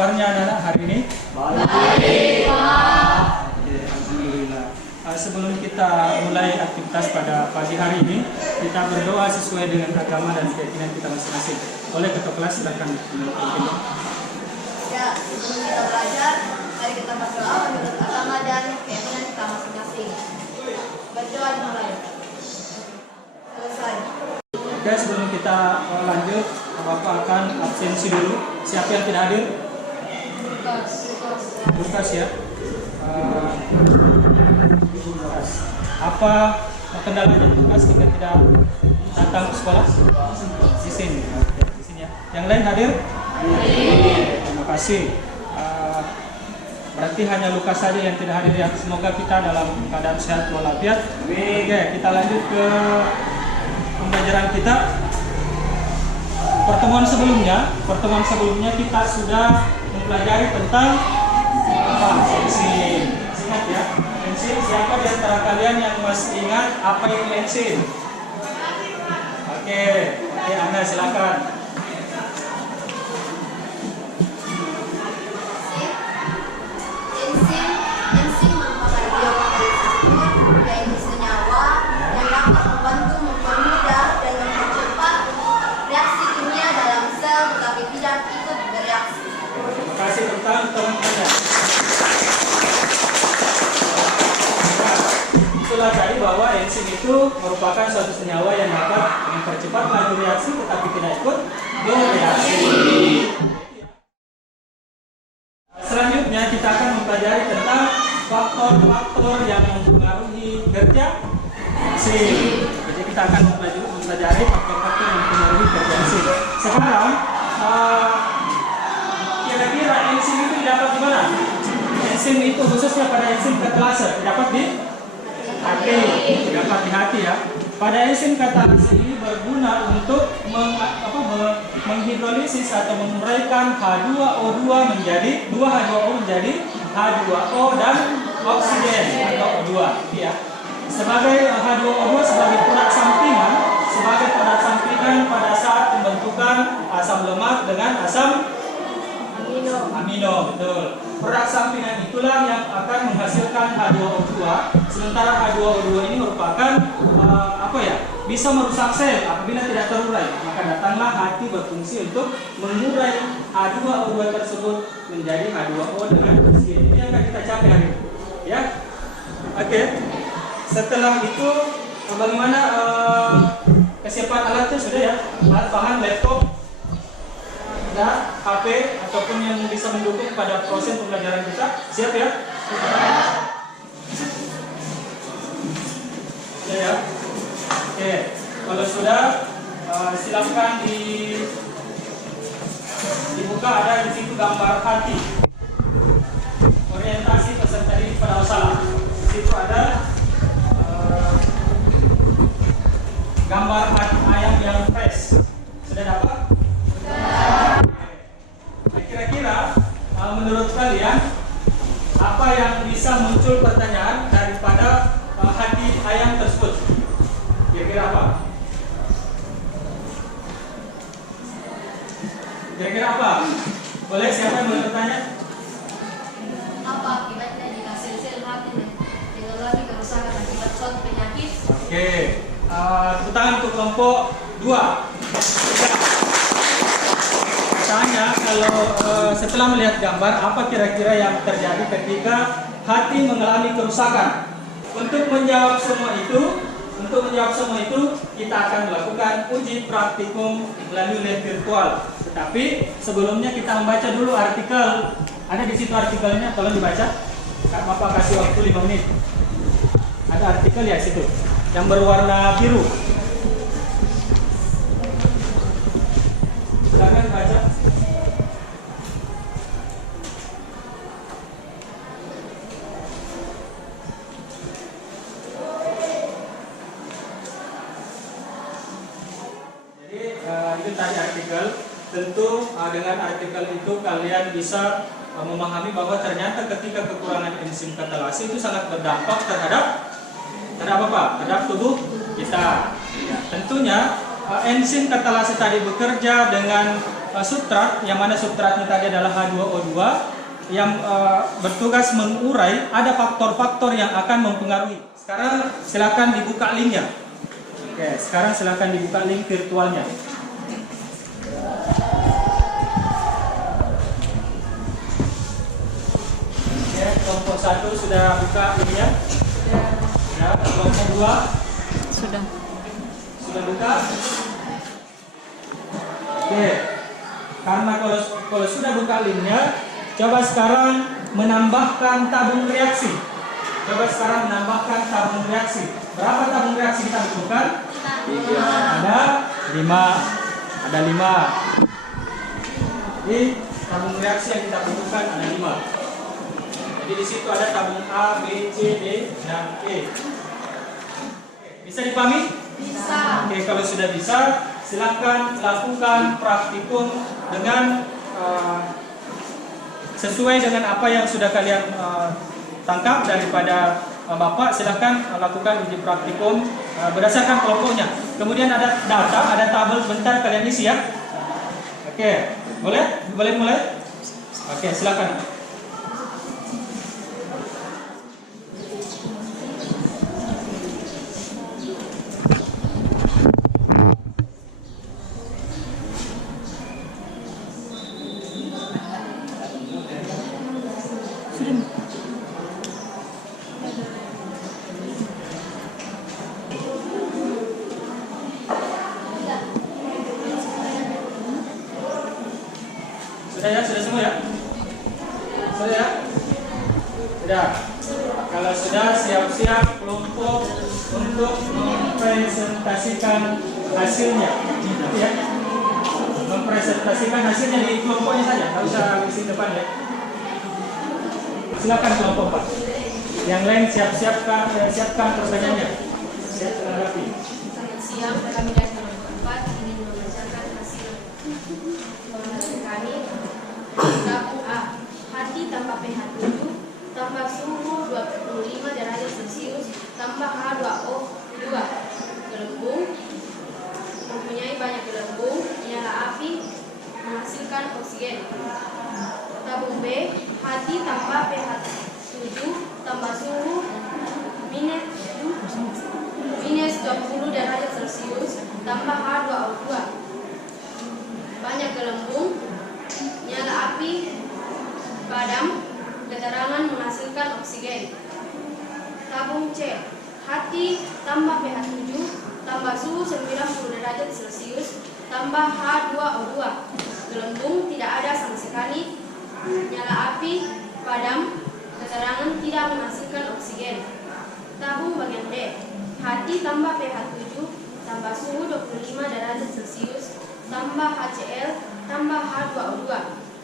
kabarnya anak-anak hari ini? Baik, Pak. Oke, alhamdulillah. Sebelum kita mulai aktivitas pada pagi hari ini, kita berdoa sesuai dengan agama dan keyakinan kita masing-masing. Oleh ketua kelas silakan menutup. Ya, sebelum kita belajar, mari kita berdoa menurut agama dan keyakinan kita masing-masing. Berdoa dimulai. Selesai. Oke, sebelum kita lanjut, Bapak akan absensi dulu. Siapa yang tidak hadir? Lukas ya. Lukas. Apa kendalanya Lukas hingga tidak datang ke sekolah? Izin. Oke, izin ya. Yang lain hadir? Terima kasih. Berarti hanya Lukas saja yang tidak hadir ya. Semoga kita dalam keadaan sehat walafiat. Oke, kita lanjut ke pembelajaran kita. Pertemuan sebelumnya kita sudah mempelajari tentang enzim. Ingat ya, enzim. Siapa di antara kalian yang masih ingat apa itu enzim? Oke, Anda silakan. Enzim merupakan biokatalis yaitu senyawa yang dapat membantu mempermudah dan mempercepat reaksi kimia dalam sel tetapi tidak ikut bereaksi. Terima kasih tentang teman-temannya. Itulah tadi bahwa enzim itu merupakan suatu senyawa yang dapat mempercepat laju reaksi tetapi tidak ikut bereaksi. Selanjutnya kita akan mempelajari tentang faktor-faktor yang mempengaruhi kerja enzim. Jadi kita akan mempelajari faktor-faktor yang mempengaruhi kerja enzim. Sekarang kira-kira enzim itu didapat di mana? Enzim itu khususnya pada enzim katalase dapat di hati, dapat di hati ya. Pada enzim katalase ini berguna untuk menghidrolisis atau menguraikan H2O2 menjadi 2H2O menjadi H2O dan oksigen atau O2 ya. Sebagai H2O2 sebagai produk sampingan pada saat pembentukan asam lemak dengan asam amino, betul. Produk sampingan itulah yang akan menghasilkan H2O2. Sementara H2O2 ini merupakan bisa merusak sel apabila tidak terurai. Maka datanglah hati berfungsi untuk mengurai H2O2 tersebut menjadi H2O dengan oksigen. Ini yang akan kita capai hari ini. Ya, oke. Setelah itu bagaimana kesiapan alatnya sudah ya? Bahan laptop, HP ataupun yang bisa mendukung pada proses pembelajaran kita. Siap ya? Ya. Oke. Kalau sudah silakan dibuka, ada di situ gambar hati. Orientasi peserta didik pada usaha. Di situ ada gambar hati ayam yang fresh. Sudah dapat? Kira-kira menurut kalian apa yang bisa muncul pertanyaan daripada hati ayam tersebut? Kira-kira apa? Kira-kira apa? Boleh siapa yang boleh bertanya? Apa akibatnya jika sel-sel hati mengalami kerusakan akibat suatu penyakit? Oke, tepuk tangan untuk kelompok 2. Tanya kalau setelah melihat gambar apa kira-kira yang terjadi ketika hati mengalami kerusakan. Untuk menjawab semua itu kita akan melakukan uji praktikum melalui lab virtual. Tetapi sebelumnya kita membaca dulu artikel. Ada di situ artikelnya, tolong dibaca. Bapak kasih waktu 5 menit. Ada artikel ya situ yang berwarna biru. Silakan baca. Itu tadi artikel. Tentu dengan artikel itu kalian bisa memahami bahwa ternyata ketika kekurangan enzim katalase itu sangat berdampak terhadap apa? Terhadap tubuh kita. Tentunya enzim katalase tadi bekerja dengan substrat, yang mana substratnya tadi adalah H2O2 yang bertugas mengurai, ada faktor-faktor yang akan mempengaruhi. Sekarang silakan dibuka linknya. Oke, sekarang silakan dibuka link virtualnya. Oke, kelompok 1 sudah buka linknya? Sudah. Kelompok 2? Sudah. Sudah buka? Oke, karena kalau sudah buka linknya, coba sekarang menambahkan tabung reaksi. Coba sekarang menambahkan tabung reaksi. Berapa tabung reaksi kita butuhkan? Ada 5. Ada 5. Jadi tabung reaksi yang kita butuhkan ada 5. Jadi di situ ada tabung A, B, C, D, dan E. Bisa dipahami? Bisa. Oke, kalau sudah bisa, silakan lakukan praktikum dengan sesuai dengan apa yang sudah kalian tangkap daripada Bapak. Silakan lakukan uji praktikum berdasarkan kelompoknya. Kemudian ada data, ada tabel, bentar kalian isi ya. Oke, boleh? Boleh mulai? Oke, silakan. Sudah ya? Sudah semua ya? Sudah ya? Sudah. Kalau sudah, siap-siap kelompok untuk mempresentasikan hasilnya. Ya. Mempresentasikan hasilnya di kelompoknya saja. Tidak usah isi depan ya. Silakan kelompok 4. Yang lain siapkan pertanyaannya. Siap menanggapi. Selamat siang, kami dari kelompok 4 ingin membacakan hasil pembahasan kami. Tabung A, hati tambah pH 7 tambah suhu 25 derajat Celcius tambah H2O2 gelembung, mempunyai banyak gelembung, nyala api, menghasilkan oksigen. Tabung B, hati tambah pH 7 tambah suhu minus 20 derajat Celcius tambah H2O2 banyak gelembung, nyala api, padam, keterangan menghasilkan oksigen. Tabung C, hati tambah pH 7 tambah suhu 90 derajat Celcius tambah H2O2 gelembung, tidak ada sama sekali, nyala api, padam, keterangan tidak menghasilkan oksigen. Tabung bagian D, hati tambah pH 7 tambah suhu 25 derajat Celcius tambah HCl tambah H2O2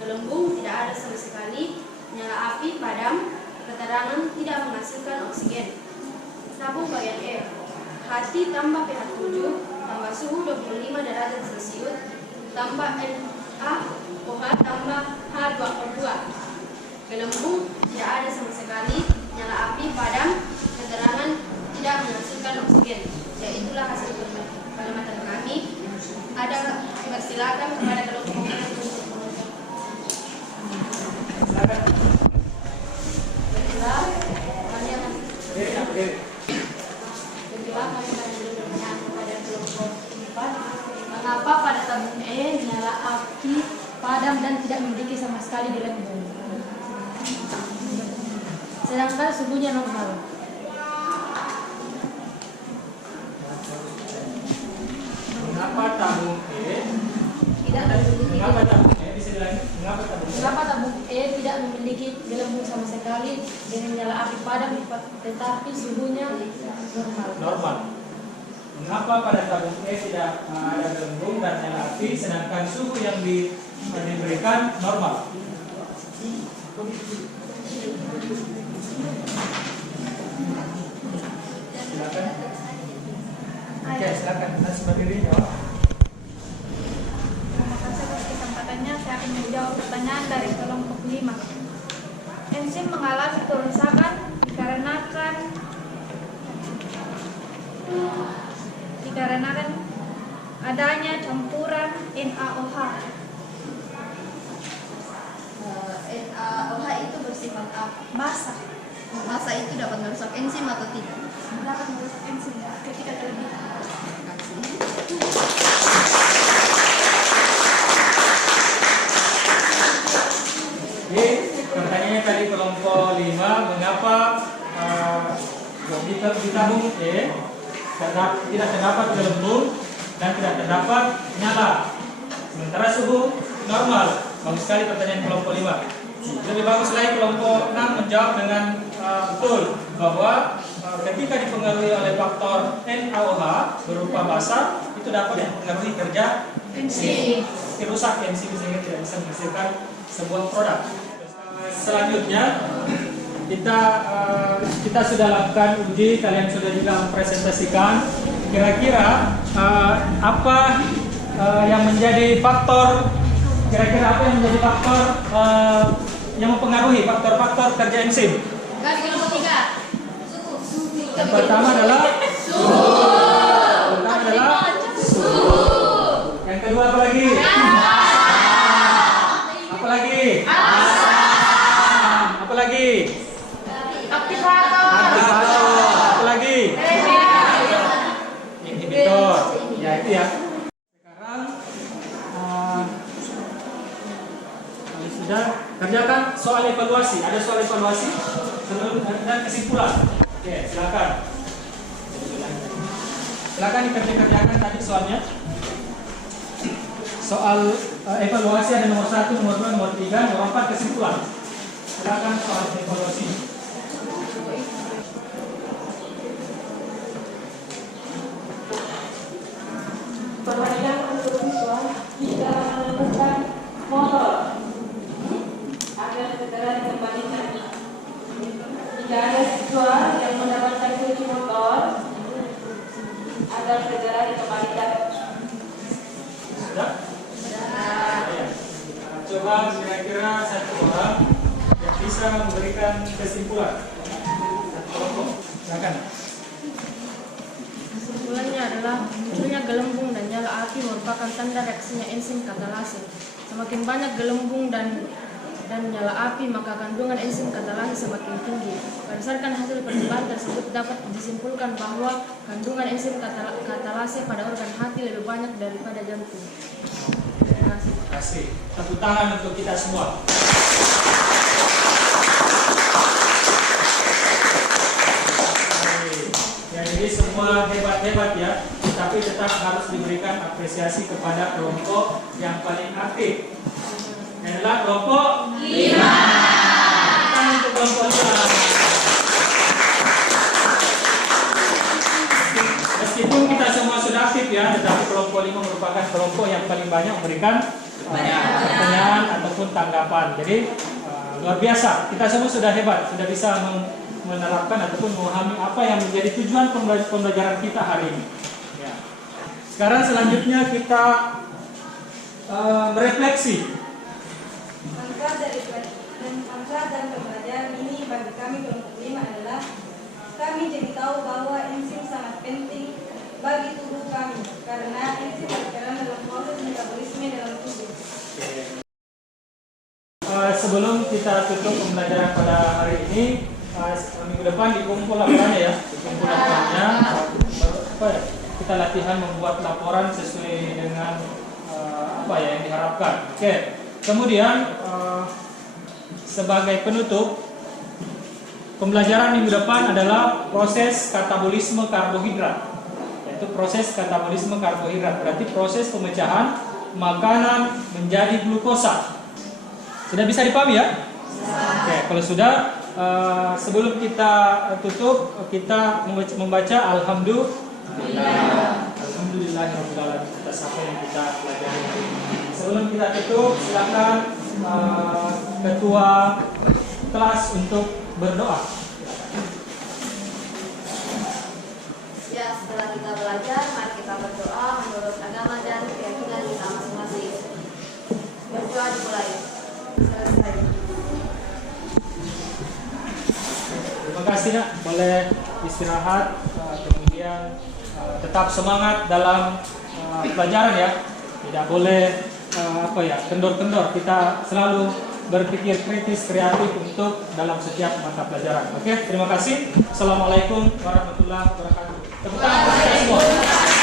gelembung, tidak ada sama sekali, nyala api, padam, keterangan tidak menghasilkan oksigen. Tabung bagian E, hati tambah pH 7 tambah suhu 25 derajat Celcius tambah NaOH tambah H2O2 gelembung, tidak ada sama sekali, nyala api, padam, keterangan tidak menghasilkan oksigen. Ya, itulah hasil pengamatan kami. Ada persilakan kepada kelompok Mengapa pada tabung E nyala api, padam dan tidak memiliki sama sekali gelembung, sedangkan suhunya normal? Mengapa tabung E Tidak memiliki. Mengapa tabung E bisa dilanjut? Mengapa tabung E tidak memiliki gelembung sama sekali dengan nyala api padam tetapi suhunya Normal. Mengapa pada tabung E tidak ada gelembung dan nyala api sedangkan suhu yang diberikan normal? Silakan. Oke, silakan. Atas berdiri jawab. Terima kasih atas kesempatannya. Saya akan menjawab pertanyaan dari kelompok 5. Enzim mengalami kerusakan dikarenakan adanya campuran NaOH Masa Masa itu dapat merusak enzim atau tidak? dapat merusak enzim ketika kelebihan. Oke, pertanyaannya tadi kelompok 5, mengapa di tabung E tidak terdapat gelembung dan tidak terdapat nyala, sementara suhu normal? Bagus sekali pertanyaan kelompok 5. Lebih bagus lagi kelompok 6 menjawab dengan betul bahwa ketika dipengaruhi oleh faktor NaOH berupa basa, itu dapat mempengaruhi kerja enzim, rusak enzim sehingga tidak bisa menghasilkan sebuah produk. Selanjutnya kita sudah lakukan uji, kalian sudah juga mempresentasikan. Kira-kira apa yang menjadi faktor? Kira-kira apa yang menjadi faktor yang mempengaruhi faktor-faktor kerja enzim? Kelompok 3. Yang pertama adalah suhu. Yang kedua apa lagi? Apa lagi? Apa lagi? Aktivator. Apa lagi? Inhibitor. Ya itu ya. Sekarang sudah kerjakan soal evaluasi. Ada soal evaluasi dan kesimpulan. Oke, silakan. Silakan dikerjakan tadi soalnya. Soal evaluasi ada nomor 1, nomor 2, nomor 3, nomor 4 kesimpulan. Silakan soal evaluasi. Perhatikan untuk siswa jika menemukan motor agar segera dikembalikan. Jika ada siswa yang mendapatkan kunci motor agar segera dikembalikan. Sudah? Ya. Coba kira-kira satu orang yang bisa memberikan kesimpulan. Satu kelompok. Silakan. Kesimpulannya adalah munculnya gelembung dan nyala api merupakan tanda reaksinya enzim katalase. Semakin banyak gelembung dan nyala api, maka kandungan enzim katalase semakin tinggi. Berdasarkan hasil percobaan tersebut dapat disimpulkan bahwa kandungan enzim katalase pada organ hati lebih banyak daripada jantung. Terima kasih. Terima kasih. Tepuk tangan untuk kita semua. Ya, jadi semua hebat-hebat ya, tapi tetap harus diberikan apresiasi kepada kelompok yang paling aktif. Yang adalah kelompok 5. Tangan untuk kelompok 5. Meskipun kita semua sudah aktif ya, tetapi kelompok 5 merupakan kelompok yang paling banyak memberikan pertanyaan ataupun tanggapan. Jadi luar biasa, kita semua sudah hebat, sudah bisa menerapkan ataupun memahami apa yang menjadi tujuan pembelajaran kita hari ini. Ya. Sekarang selanjutnya kita merefleksi. Manfaat dan pembelajaran ini bagi kami kelompok 5 adalah kami jadi tahu bahwa enzim sangat penting bagi tubuh kami karena enzim berperan dalam proses metabolisme dalam tubuh. Sebelum kita tutup pembelajaran pada hari ini, minggu depan dikumpul laporannya ya, kita latihan membuat laporan sesuai dengan apa ya yang diharapkan. Oke. Kemudian sebagai penutup pembelajaran minggu depan adalah proses katabolisme karbohidrat, yaitu proses katabolisme karbohidrat berarti proses pemecahan makanan menjadi glukosa. Sudah bisa dipahami ya? Oke, kalau sudah sebelum kita tutup kita membaca Alhamdulillahirobbilalamin atas apa yang kita pelajari. Sebelum kita tutup, silakan ketua kelas untuk berdoa. Ya, setelah kita belajar, mari kita berdoa menurut agama dan keyakinan kita masing-masing. Berdoa dimulai. Selesai. Terima kasih nak, boleh istirahat, kemudian tetap semangat dalam pelajaran ya, tidak boleh kendor-kendor, kita selalu berpikir kritis, kreatif untuk dalam setiap mata pelajaran. Oke, terima kasih. Assalamualaikum warahmatullahi wabarakatuh. Tepuk tangan untuk kita semua.